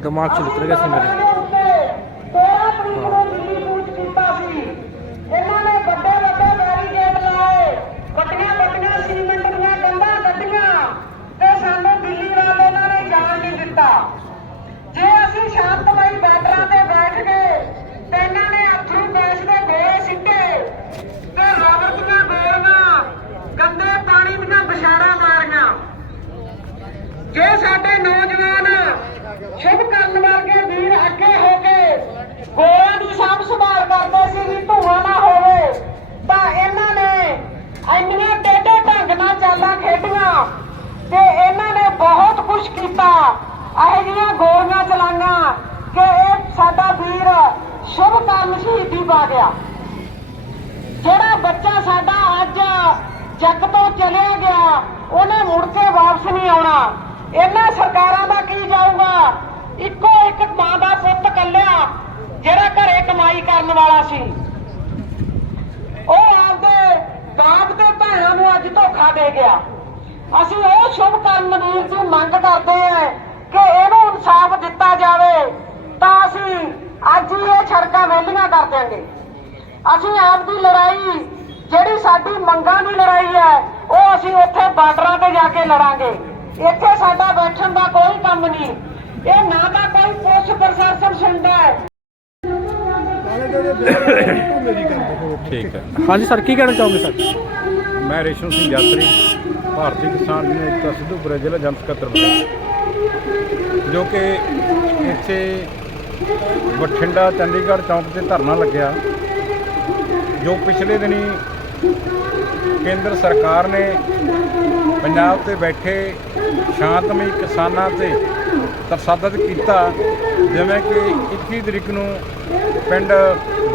ਦਿਮਾਗ 'ਚ ਨਿਕਲ ਗਿਆ ਸੀ ਮੇਰੇ। ਤੇਰਾਂ ਤਰੀਕ ਨੂੰ ਦਿੱਲੀ ਕੂਚ ਕੀਤਾ ਸੀ ਇਹਨਾਂ ਨੇ ਵੱਡੇ ਵੱਡੇ ਬੈਰੀਕੇਡ ਲਾਏ ਵੱਡੀਆਂ ਵੱਡੀਆਂ ਸੀਮੈਂਟ ਦੀਆਂ ਕੰਧਾਂ ਕੱਢੀਆਂ ਤੇ ਸਾਨੂੰ ਦਿੱਲੀ ਵੱਲ ਇਹਨਾਂ ਨੇ ਜਾਣ ਨਹੀਂ ਦਿੱਤਾ ਜੇ ਅਸੀਂ ਸ਼ਾਂਤਮਈ ਬਾਰਡਰਾਂ ਤੇ ਬੈਠ ਗਏ ਤੇ ਇਹਨਾਂ ਨੇ ਅਥਰੂ ਗੈਸ ਦੇ ਗੋਲੇ ਸਿੱਟੇ ਤੇ ਰਬੜ ਦੀਆਂ ਗੋਲੀਆਂ ਗੰਦੇ ਪਾਣੀ ਦੀਆਂ ਬਿਸ਼ਾਰਾਂ ਮਾਰੀਆਂ ਜੇ ਸਾਡੇ ਨੌਜਵਾਨ ਸ਼ੁਭ ਕਰਨ ਵਰਗੇ ਵੀਰ ਅੱਗੇ ਹੋ ਕੇ ਗੋਲਿਆਂ ਦੀ ਸਾਂਭ ਸੰਭਾਲ ਕਰਦੇ ਸੀ ਵੀ ਧੂਆਂ ਨਾ ਹੋਵੇ ਤਾਂ ਇਹਨਾਂ ਨੇ ਇੰਨੀਆਂ ਟੇਢੇ ਢੰਗ ਨਾਲ ਚਾਲਾਂ ਖੇਡੀਆਂ ਤੇ ਇਹਨਾਂ ਨੇ ਬਹੁਤ ਕੁਝ ਕੀਤਾ। ਇਹ ਜਿਹੀਆਂ ਗੋਲੀਆਂ ਚਲਾਈਆਂ ਕਿ ਇਹ ਸਾਡਾ ਵੀਰ ਸ਼ੁਭ ਕਰਨ ਸ਼ਹੀਦੀ ਪਾ ਗਿਆ। ਜਿਹੜਾ ਬੱਚਾ ਸਾਡਾ ਅੱਜ ਜੱਗ ਤੋਂ ਚਲਿਆ ਗਿਆ, ਉਹਨੇ ਮੁੜ ਕੇ ਵਾਪਸ ਨਹੀਂ ਆਉਣਾ। ਇਹਨਾਂ ਸਰਕਾਰਾਂ ਦਾ ਕੀ ਜਾਊਗਾ? ਇੱਕੋ ਇੱਕ ਮਾਂ ਦਾ ਪੁੱਤ ਕੱਲਿਆ, ਜਿਹੜਾ ਘਰੇ ਕਮਾਈ ਕਰਨ ਵਾਲਾ ਸੀ। ਉਹ ਆਪਦੇ ਬਾਪ ਦੇ ਭੈਣਾਂ ਨੂੰ ਅੱਜ ਧੋਖਾ ਦੇ ਗਿਆ। ਅਸੀਂ ਉਹ ਸ਼ੁਭ ਕਰਨ ਵੀਰ ਦੀ ਮੰਗ ਕਰਦੇ ਹਾਂ ਕਿ ਇਹਨੂੰ ਇਨਸਾਫ ਦਿੱਤਾ ਜਾਵੇ ਤਾਂ ਅਸੀਂ ਅੱਜ ਹੀ ਇਹ ਸੜਕਾਂ ਵਿਹਲੀਆਂ ਕਰ ਦਿਆਂਗੇ। ਅਸੀਂ ਆਪ ਦੀ ਲੜਾਈ ਜਿਹੜੀ ਸਾਡੀ ਮੰਗਾਂ ਦੀ ਲੜਾਈ ਹੈ ਉਹ ਅਸੀਂ ਉੱਥੇ ਬਾਰਡਰਾਂ ਤੇ ਜਾ ਕੇ ਲੜਾਂਗੇ। ਇੱਥੇ ਸਾਡਾ ਬੈਠਣ ਦਾ ਕੋਈ ਕੰਮ ਨਹੀਂ। ਇਹ ਨਾ ਤਾਂ ਕੋਈ ਪੁਲਿਸ ਪ੍ਰਸ਼ਾਸਨ ਸੁਣਦਾ ਹੈ। ਠੀਕ ਹੈ। ਹਾਂਜੀ ਸਰ ਕੀ ਕਹਿਣਾ ਚਾਹੋਗੇ ਸਰ? ਮੈਂ ਰੇਸ਼ਮ ਸਿੰਘ ਯਾਤਰੀ ਭਾਰਤੀ ਕਿਸਾਨ ਯੂਨੀਅਨ ਏਕਤਾ ਸਿੱਧੂਪੁਰ ਜ਼ਿਲ੍ਹਾ ਜਨ ਸਕੱਤਰ ਬਟਾਲਾ ਜੋ ਕਿ ਇੱਥੇ ਬਠਿੰਡਾ ਚੰਡੀਗੜ੍ਹ ਚੌਂਕ ਤੇ ਧਰਨਾ ਲੱਗਿਆ, ਜੋ ਪਿਛਲੇ ਦਿਨੀ ਕੇਂਦਰ ਸਰਕਾਰ ਨੇ ਪੰਜਾਬ ਤੇ ਬੈਠੇ ਸ਼ਾਂਤਮਈ ਕਿਸਾਨਾਂ ਤੇ ਤਸੱਦਦ ਕੀਤਾ, ਜਿਵੇਂ ਕਿ 21 ਤਰੀਕ ਨੂੰ ਪਿੰਡ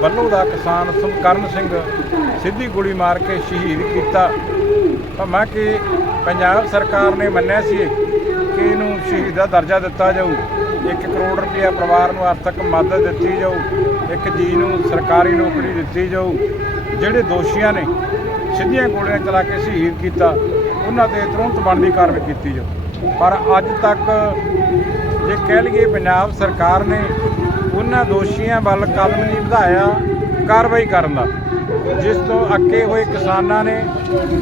ਬੱਲੋ ਦਾ ਕਿਸਾਨ ਸੁਮਕਰਨ ਸਿੰਘ ਸਿੱਧੀ ਗੋਲੀ ਮਾਰ ਕੇ ਸ਼ਹੀਦ ਕੀਤਾ। ਭਾਵੇਂ ਕਿ ਪੰਜਾਬ ਸਰਕਾਰ ਨੇ ਮੰਨਿਆ ਸੀ ਕਿ ਇਹਨੂੰ ਸ਼ਹੀਦ ਦਾ ਦਰਜਾ ਦਿੱਤਾ ਜਾਊ। 1 ਕਰੋੜ ਰੁਪਇਆ ਪਰਿਵਾਰ ਨੂੰ ਆਰਥਿਕ ਮਦਦ ਦਿੱਤੀ ਜਾਊ, ਇੱਕ ਜੀ ਨੂੰ ਸਰਕਾਰੀ ਨੌਕਰੀ ਦਿੱਤੀ ਜਾਊ। ਜਿਹੜੇ ਦੋਸ਼ੀਆਂ ਨੇ ਸਿੱਧੀਆਂ ਗੋਲੀਆਂ ਚਲਾ ਕੇ ਸ਼ਹੀਦ ਕੀਤਾ, ਉਹਨਾਂ ਤੇ ਤੁਰੰਤ ਬਣਦੀ ਕਾਰਵਾਈ ਕੀਤੀ ਜਾਊ। ਪਰ ਅੱਜ ਤੱਕ ਜੇ ਕਹਿ ਲਈਏ ਪੰਜਾਬ ਸਰਕਾਰ ਨੇ ਉਹਨਾਂ ਦੋਸ਼ੀਆਂ ਵੱਲ ਕਦਮ ਨਹੀਂ ਵਧਾਇਆ ਕਾਰਵਾਈ ਕਰਨ ਦਾ, ਜਿਸ ਤੋਂ ਅੱਕੇ ਹੋਏ ਕਿਸਾਨਾਂ ਨੇ,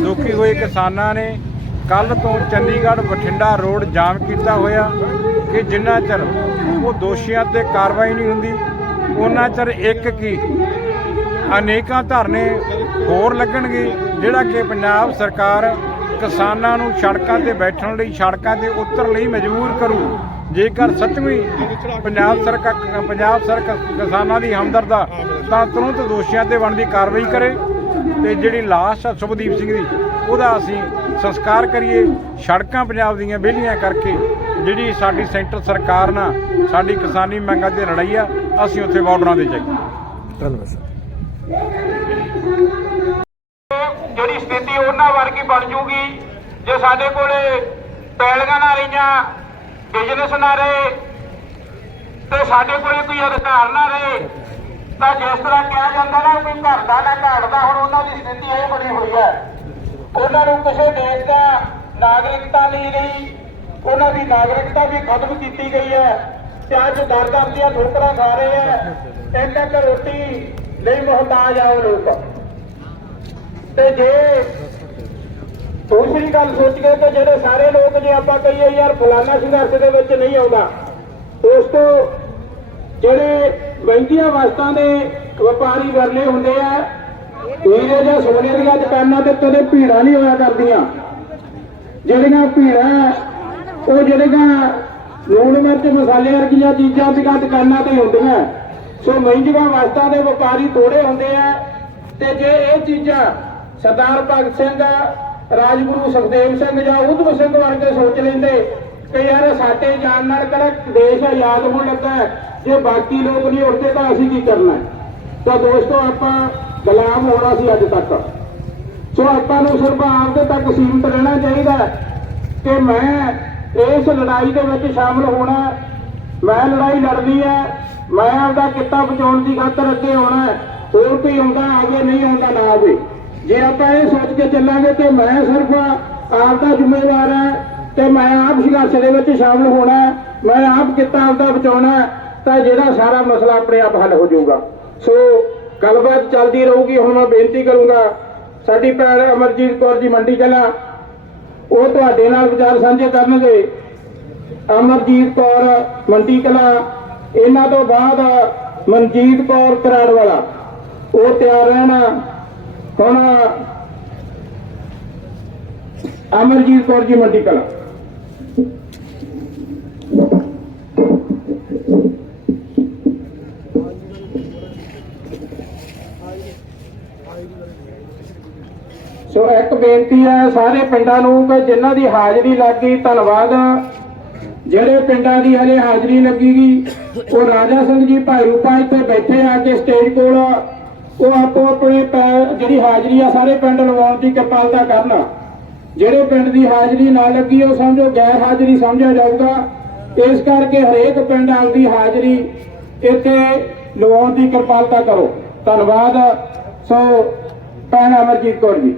ਦੁਖੀ ਹੋਏ ਕਿਸਾਨਾਂ ਨੇ ਕੱਲ ਤੋਂ ਚੰਡੀਗੜ੍ਹ ਬਠਿੰਡਾ ਰੋਡ ਜਾਮ ਕੀਤਾ ਹੋਇਆ ਕਿ ਜਿੰਨਾ ਚਿਰ ਉਹ ਦੋਸ਼ੀਆਂ ਤੇ ਕਾਰਵਾਈ ਨਹੀਂ ਹੁੰਦੀ, ਉਹਨਾਂ ਚਿਰ ਇੱਕ ਕੀ? ਅਨੇਕਾਂ ਧਰਨੇ ਹੋਰ ਲੱਗਣਗੇ, ਜਿਹੜਾ ਕਿ ਪੰਜਾਬ ਸਰਕਾਰ ਕਿਸਾਨਾਂ ਨੂੰ ਸੜਕਾਂ ਤੇ ਬੈਠਣ ਲਈ, ਸੜਕਾਂ ਤੇ ਉਤਰਨ ਲਈ ਮਜਬੂਰ ਕਰੂ। ਜੇਕਰ ਸੱਚਮੁੱਚ ਪੰਜਾਬ ਸਰਕਾਰ ਪੰਜਾਬ ਸਰਕਾਰ ਕਿਸਾਨਾਂ ਦੀ ਹਮਦਰਦਾ, ਤਾਂ ਤੁਰੰਤ ਦੋਸ਼ੀਆਂ ਤੇ ਬਣਦੀ ਕਾਰਵਾਈ ਕਰੇ। ਤੇ ਜਿਹੜੀ ਲਾਸ਼ ਆ ਸੁਭਦੀਪ ਸਿੰਘ ਦੀ, ਉਹਦਾ ਅਸੀਂ ਸੰਸਕਾਰ ਕਰੀਏ। ਸੜਕਾਂ ਪੰਜਾਬ ਦੀਆਂ ਵਿਹਲੀਆਂ ਕਰਕੇ ਜਿਹੜੀ ਸਾਡੀ ਸੈਂਟਰ ਸਰਕਾਰ ਨਾਲ ਸਾਡੀ ਕਿਸਾਨੀ ਮੰਗਾਂ ਦੀ ਲੜਾਈ ਆ ਅਸੀਂ ਉੱਥੇ ਬਾਰਡਰਾਂ ਤੇ ਜਾਈਏ। ਧੰਨਵਾਦ ਸਰ। ਜਿਹੜੀ ਸਥਿਤੀ ਉਹਨਾਂ ਵਰਗੀ ਬਣ ਜੂਗੀ ਜੇ ਸਾਡੇ ਕੋਲੇ ਪੈਲੀਆਂ ਨਾ ਰਹੀਆਂ ਬਿਜ਼ਨਸ ਨਾ ਰਹੇ ਤੇ ਸਾਡੇ ਕੋਲੇ ਕੋਈ ਅਧਿਕਾਰ ਨਾ ਰਹੇ ਤਾਂ ਜਿਸ ਤਰ੍ਹਾਂ ਕਿਹਾ ਜਾਂਦਾ ਨਾ ਕੋਈ ਘਰ ਦਾ ਨਾ ਘਾਟ ਦਾ ਹੁਣ ਉਹਨਾਂ ਦੀ ਸਥਿਤੀ ਇਹ ਬਣੀ ਹੋਈ ਹੈ। ਉਹਨਾਂ ਨੂੰ ਕਿਸੇ ਦੇਸ਼ ਦਾ ਨਾਗਰਿਕਤਾ ਨਹੀਂ ਰਹੀ ਉਹਨਾਂ ਦੀ ਨਾਗਰਿਕਤਾ ਵੀ ਖਤਮ ਕੀਤੀ ਗਈ ਹੈ। ਤੇ ਅੱਜ ਦਰ ਦਰ ਦੀਆਂ ਠੋਕਰਾਂ ਖਾ ਰਹੇ ਆ ਇੱਕ ਇੱਕ ਰੋਟੀ ਲਈ ਮੁਹਤਾਜ ਆ ਉਹ ਲੋਕ। ਤੇ ਜੇ ਦੂਸਰੀ ਗੱਲ ਸੋਚੀਏ ਕਿ ਜਿਹੜੇ ਸਾਰੇ ਲੋਕ ਜੇ ਆਪਾਂ ਕਹੀਏ ਯਾਰ ਫਲਾਣਾ ਸੰਘਰਸ਼ ਦੇ ਵਿੱਚ ਨਹੀਂ ਆਉਂਦਾ, ਉਸ ਤੋਂ ਜਿਹੜੇ ਮਹਿੰਗੀਆਂ ਵਸਤਾਂ ਦੇ ਵਪਾਰੀ ਵਰਲੇ ਹੁੰਦੇ ਆ ਹੀਰੇ ਜਾਂ ਸੋਨੇ ਦੀਆਂ ਦੁਕਾਨਾਂ ਤੇ ਕਦੇ ਭੀੜਾਂ ਨਹੀਂ ਹੋਇਆ ਕਰਦੀਆਂ। ਜਿਹੜੀਆਂ ਭੀੜਾਂ ਉਹ ਜਿਹੜੀਆਂ ਲੂਣ ਮਿਰਚ, ਮਸਾਲੇ ਵਰਗੀਆਂ ਚੀਜ਼ਾਂ ਦੀਆਂ ਦੁਕਾਨਾਂ ਤੇ ਹੁੰਦੀਆਂ। ਸੋ ਮਹਿੰਗੀਆਂ ਵਸਤਾਂ ਦੇ ਵਪਾਰੀ ਥੋੜੇ ਹੁੰਦੇ ਆ। ਤੇ ਜੇ ਇਹ ਚੀਜ਼ਾਂ ਸਰਦਾਰ ਭਗਤ ਸਿੰਘ, ਰਾਜਗੁਰੂ ਸੁਖਦੇਵ ਸਿੰਘ ਜਾਂ ਉਧਮ ਸਿੰਘ ਵਰਗੇ ਸੋਚ ਲੈਂਦੇ ਕਿ ਯਾਰ ਸਾਡੇ ਜਾਣ ਨਾਲ ਕਿਹੜਾ ਦੇਸ਼ ਆਜ਼ਾਦ ਹੋਣ ਲੱਗਾ ਜੇ ਬਾਕੀ ਲੋਕ ਨਹੀਂ ਉੱਠਦੇ ਤਾਂ ਅਸੀਂ ਕੀ ਕਰਨਾ ਤਾਂ ਦੋਸਤੋ, ਆਪਾਂ ਗੁਲਾਮ ਹੋਣਾ ਸੀ ਅੱਜ ਤੱਕ। ਸੋ ਆਪਾਂ ਨੂੰ ਸਿਰਫ ਆਪਦੇ ਤੱਕ ਸੀਮਿਤ ਰਹਿਣਾ ਚਾਹੀਦਾ ਕਿ ਮੈਂ ਇਸ ਲੜਾਈ ਦੇ ਵਿੱਚ ਸ਼ਾਮਲ ਹੋਣਾ ਮੈਂ ਲੜਾਈ ਲੜਨੀ ਹੈ। ਮੈਂ ਆਪਦਾ ਕਿੱਤਾ ਬਚਾਉਣ ਦੀ ਖਾਤਰ ਅੱਗੇ ਆਉਣਾ ਹੋਰ ਕੋਈ ਆਉਂਦਾ ਆਵੇ ਨਹੀਂ ਆਉਂਦਾ, ਨਾ ਆਵੇ। ਜੇ ਆਪਾਂ ਇਹ ਸੋਚ ਕੇ ਚੱਲਾਂਗੇ ਕਿ ਮੈਂ ਸਿਰਫ ਆਪ ਜ਼ਿੰਮੇਵਾਰ ਹੈ ਤੇ ਮੈਂ ਆਪ ਸੰਘਰਸ਼ ਦੇ ਵਿੱਚ ਸ਼ਾਮਲ ਹੋਣਾ ਮੈਂ ਆਪ ਕਿੱਤਾ ਆਪਦਾ ਬਚਾਉਣਾ ਤਾਂ ਜਿਹੜਾ ਸਾਰਾ ਮਸਲਾ ਆਪਣੇ ਆਪ ਹੱਲ ਹੋ ਜਾਊਗਾ। ਸੋ ਗੱਲਬਾਤ ਚੱਲਦੀ ਰਹੂਗੀ। ਹੁਣ ਮੈਂ ਬੇਨਤੀ ਕਰੂੰਗਾ, ਸਾਡੀ ਭੈਣ ਅਮਰਜੀਤ ਕੌਰ ਜੀ ਮੰਡੀ ਕਲਾ ਉਹ ਤੁਹਾਡੇ ਨਾਲ ਵਿਚਾਰ ਸਾਂਝੇ ਕਰਨਗੇ। ਅਮਰਜੀਤ ਕੌਰ, ਮੰਡੀ ਕਲਾ। ਇਹਨਾਂ ਤੋਂ ਬਾਅਦ ਮਨਜੀਤ ਕੌਰ ਕਰਾੜ ਵਾਲਾ ਉਹ ਤਿਆਰ ਰਹਿਣਾ। ਹੁਣ ਅਮਰਜੀਤ ਕੌਰ ਜੀ ਮੰਡੀ ਕਲਾ। ਇੱਕ ਬੇਨਤੀ ਹੈ ਸਾਰੇ ਪਿੰਡਾਂ ਨੂੰ ਕਿ ਜਿਨ੍ਹਾਂ ਦੀ ਹਾਜ਼ਰੀ ਲੱਗੀ ਧੰਨਵਾਦ। ਜਿਹੜੇ ਪਿੰਡਾਂ ਦੀ ਹਲੇ ਹਾਜ਼ਰੀ ਲੱਗੀਗੀ ਉਹ ਰਾਜਾ ਸਿੰਘ ਜੀ ਭਾਈ ਰੂਪਾ ਇੱਥੇ ਬੈਠੇ ਆ ਕੇ ਸਟੇਜ ਕੋਲ। ਉਹ ਆਪੋ ਆਪਣੇ ਜਿਹੜੀ ਹਾਜ਼ਰੀ ਆ ਸਾਰੇ ਪਿੰਡ ਲਵਾਉਣ ਦੀ ਕਿਰਪਾਲਤਾ ਕਰਨਾ। ਜਿਹੜੇ ਪਿੰਡ ਦੀ ਹਾਜ਼ਰੀ ਨਾ ਲੱਗੀ, ਉਹ ਸਮਝੋ ਗੈਰ ਹਾਜ਼ਰੀ ਸਮਝਿਆ ਜਾਊਗਾ। ਇਸ ਕਰਕੇ ਹਰੇਕ ਪਿੰਡ ਆਪਦੀ ਹਾਜ਼ਰੀ ਇੱਥੇ ਲਵਾਉਣ ਦੀ ਕਿਰਪਾਲਤਾ ਕਰੋ। ਧੰਨਵਾਦ। ਸੋ, ਭੈਣ ਅਮਰਜੀਤ ਕੌਰ ਜੀ।